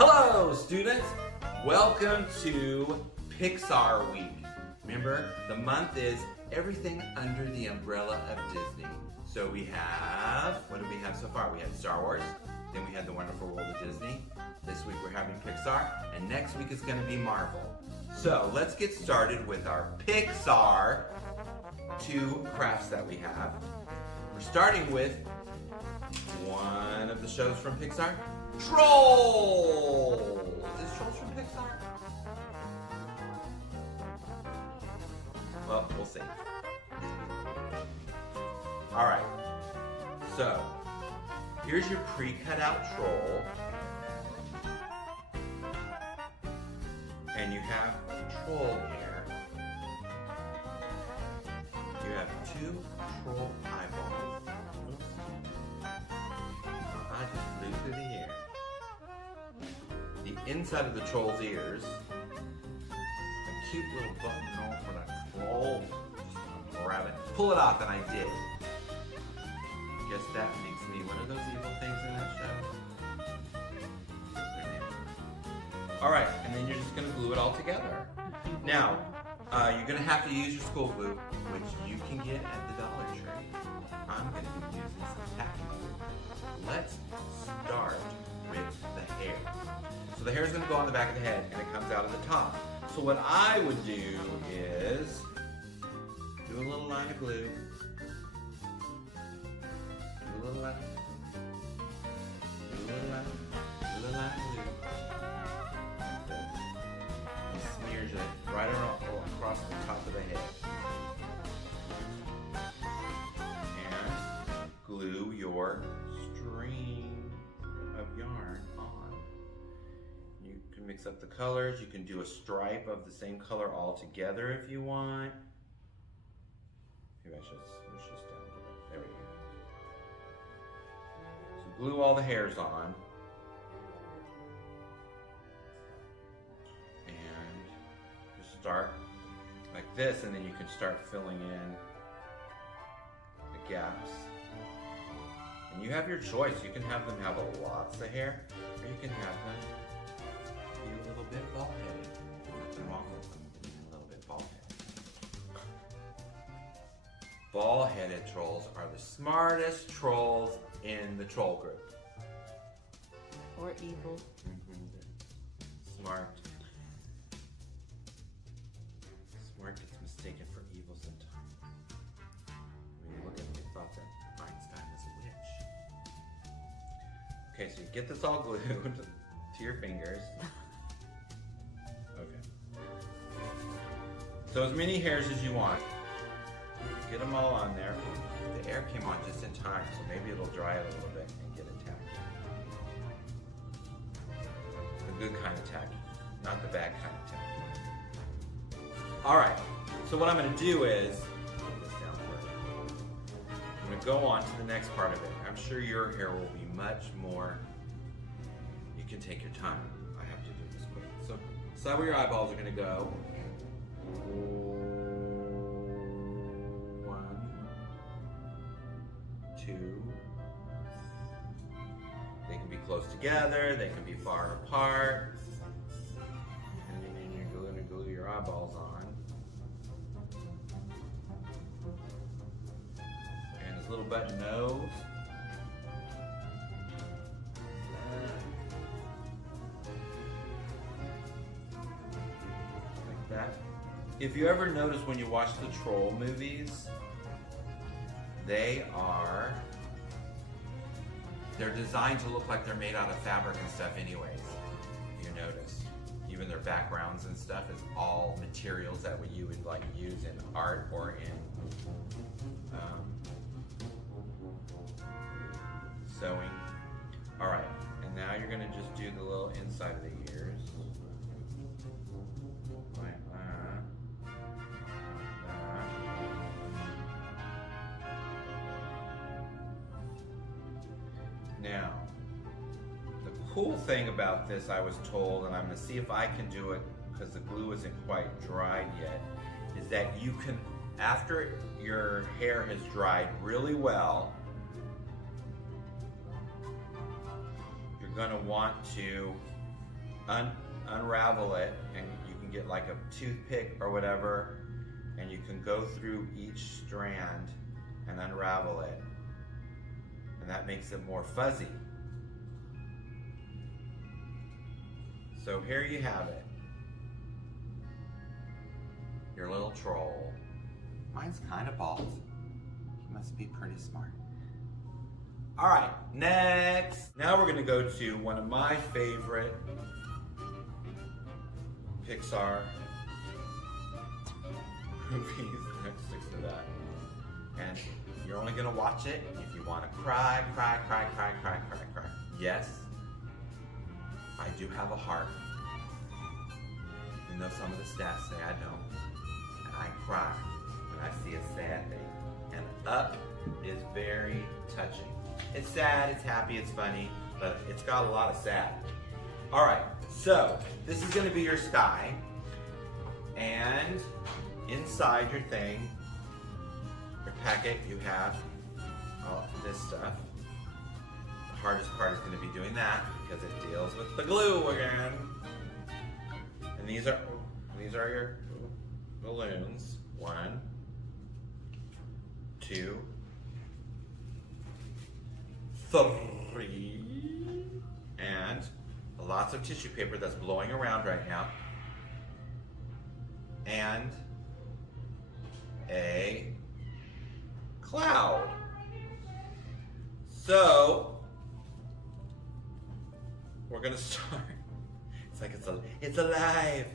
Hello, students! Welcome to Pixar Week. Remember, the month is everything under the umbrella of Disney. So we have, what did we have so far? We had Star Wars, then we had The Wonderful World of Disney. This week we're having Pixar, and next week is going to be Marvel. So let's get started with our Pixar 2 crafts that we have. We're starting with one of the shows from Pixar, Trolls! Is Trolls from Pixar? Well, we'll see. Alright, so here's your pre-cut out troll. And you have troll hair. You have 2 troll eyeballs. I just flew through the air. The inside of the troll's ears. A cute little buttonhole for that troll. Just grab it. Pull it off, and I did. Guess that makes me one of those evil things in that show. Alright, and then you're just going to glue it all together. Now, you're going to have to use your school glue, which you can get at the Dollar Tree. I'm going to be using some tacky glue. Let's start with the hair. So the hair is going to go on the back of the head, and it comes out at the top. So what I would do is do a little line of glue. Do a little line. Do a little line. Do a little line of glue. Smears it right across the top of the head. And glue your string of yarn on. You can mix up the colors. You can do a stripe of the same color all together if you want. Maybe I should smoosh this down a little bit. There we go. So glue all the hairs on. Start like this, and then you can start filling in the gaps. And you have your choice. You can have them have lots of hair, or you can have them be a little bit bald-headed. Nothing wrong with them being a little bit bald-headed. Bald-headed trolls are the smartest trolls in the troll group. Or evil. Smart. Smart gets mistaken for evil sometimes. When you look at it, they thought that Einstein was a witch. Okay, so you get this all glued to your fingers. Okay. So as many hairs as you want. Get them all on there. The air came on just in time, so maybe it'll dry it a little bit and get it tacky. The good kind of tacky, not the bad kind of tacky. Alright, so what I'm going to do is, put this down first. I'm going to go on to the next part of it. I'm sure your hair will be much more, you can take your time. I have to do this quick. So, decide where your eyeballs are going to go. 1, 2. They can be close together, they can be far apart. And then you're going to glue your eyeballs on. Little button nose. Like that. If you ever notice when you watch the troll movies, they're designed to look like they're made out of fabric and stuff anyways, if you notice. Even their backgrounds and stuff is all materials that you would like use in art or in sewing. Alright, and now you're going to just do the little inside of the ears. Like that. Now, the cool thing about this, I was told, and I'm going to see if I can do it because the glue isn't quite dried yet, is that you can, after your hair has dried really well, you're going to want to unravel it, and you can get like a toothpick or whatever, and you can go through each strand and unravel it, and that makes it more fuzzy. So here you have it, your little troll. Mine's kind of bald. He must be pretty smart. All right, next. Now we're gonna go to one of my favorite Pixar movies. Next to that. And you're only gonna watch it if you wanna cry, cry, cry, cry, cry, cry, cry. Yes, I do have a heart. Even though some of the stats say I don't. And I cry when I see a sad thing. And Up is very touching. It's sad, it's happy, it's funny, but it's got a lot of sad. All right, so this is gonna be your sky. And inside your thing, your packet, you have all this stuff. The hardest part is gonna be doing that because it deals with the glue again. And these are your balloons. 1, 2, 3, and lots of tissue paper that's blowing around right now, and a cloud. So we're gonna start. It's like it's alive.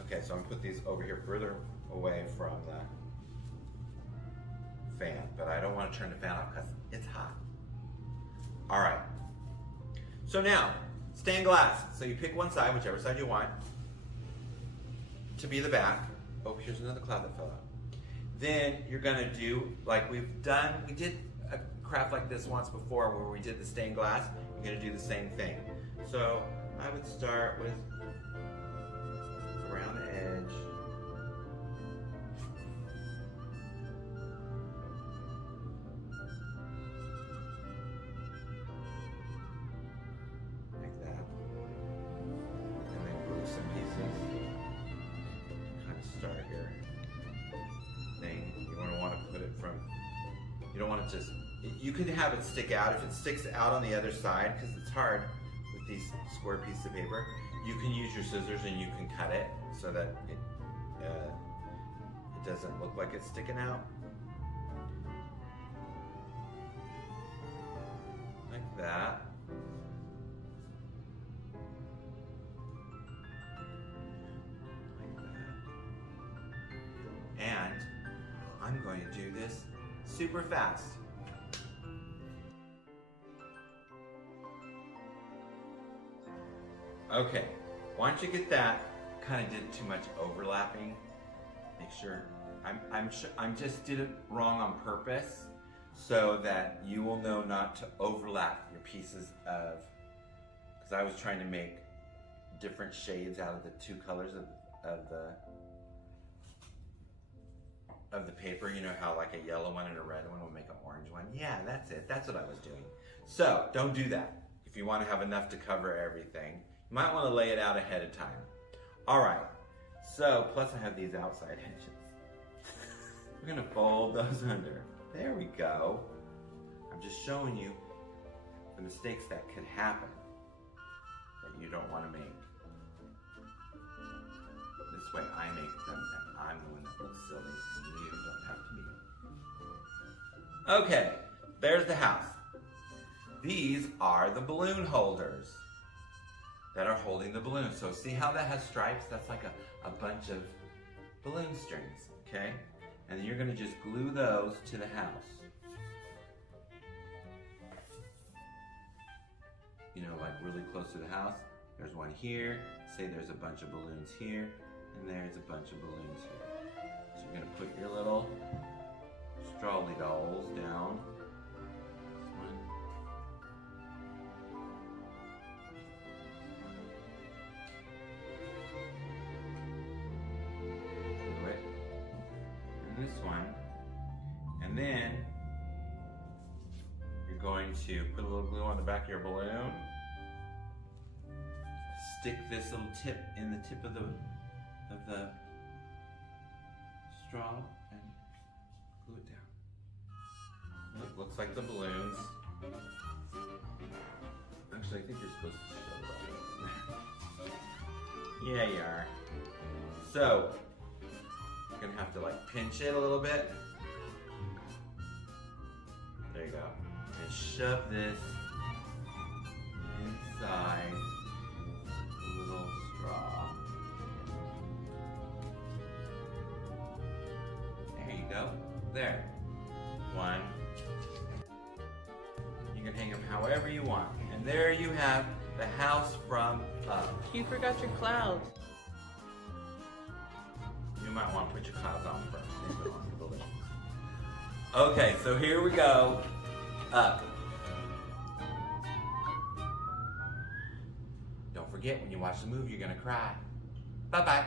Okay, so I'm gonna put these over here further away from the fan, but I don't want to turn the fan off because it's hot. All right. So now, stained glass. So you pick one side, whichever side you want, to be the back. Oh, here's another cloud that fell out. Then you're gonna do like we've done. We did a craft like this once before where we did the stained glass. You're gonna do the same thing. So I would start with around the edge. Like that. And then glue some pieces. Kind of start your thing. You want to put it from, you don't want to just, you could have it stick out. If it sticks out on the other side, because it's hard with these square pieces of paper, you can use your scissors and you can cut it so that it doesn't look like it's sticking out. Like that. Like that. And I'm going to do this super fast. Okay, once you get that, kind of did too much overlapping. Make sure, I'm just did it wrong on purpose so that you will know not to overlap your pieces of, because I was trying to make different shades out of the two colors of the paper. You know how like a yellow one and a red one will make an orange one? Yeah, that's it. That's what I was doing. So don't do that. If you want to have enough to cover everything, you might want to lay it out ahead of time. All right. So plus I have these outside edges. We're gonna fold those under. There we go. I'm just showing you the mistakes that could happen that you don't want to make. This way I make them and I'm the one that looks silly. You don't have to be. Okay, there's the house. These are the balloon holders that are holding the balloon. So see how that has stripes? That's like a bunch of balloon strings, okay? And then you're gonna just glue those to the house. You know, like really close to the house. There's one here. Say there's a bunch of balloons here, and there's a bunch of balloons here. So you're gonna put your little Strawley dolls down. This one. Do it. And this one. And then you're going to put a little glue on the back of your balloon. stick this little tip in the tip of the straw and glue it down. Look, looks like the balloons. Actually, I think you're supposed to shove it all in there. Yeah, you are. So, you're gonna have to like pinch it a little bit. There you go. And shove this inside the little straw. There you go. There. One. You can hang them however you want. And there you have the house from Up. You forgot your clouds. You might want to put your clouds on first. Then go on to the balloons. Okay, so here we go. Up. Don't forget, when you watch the movie, you're gonna cry. Bye-bye.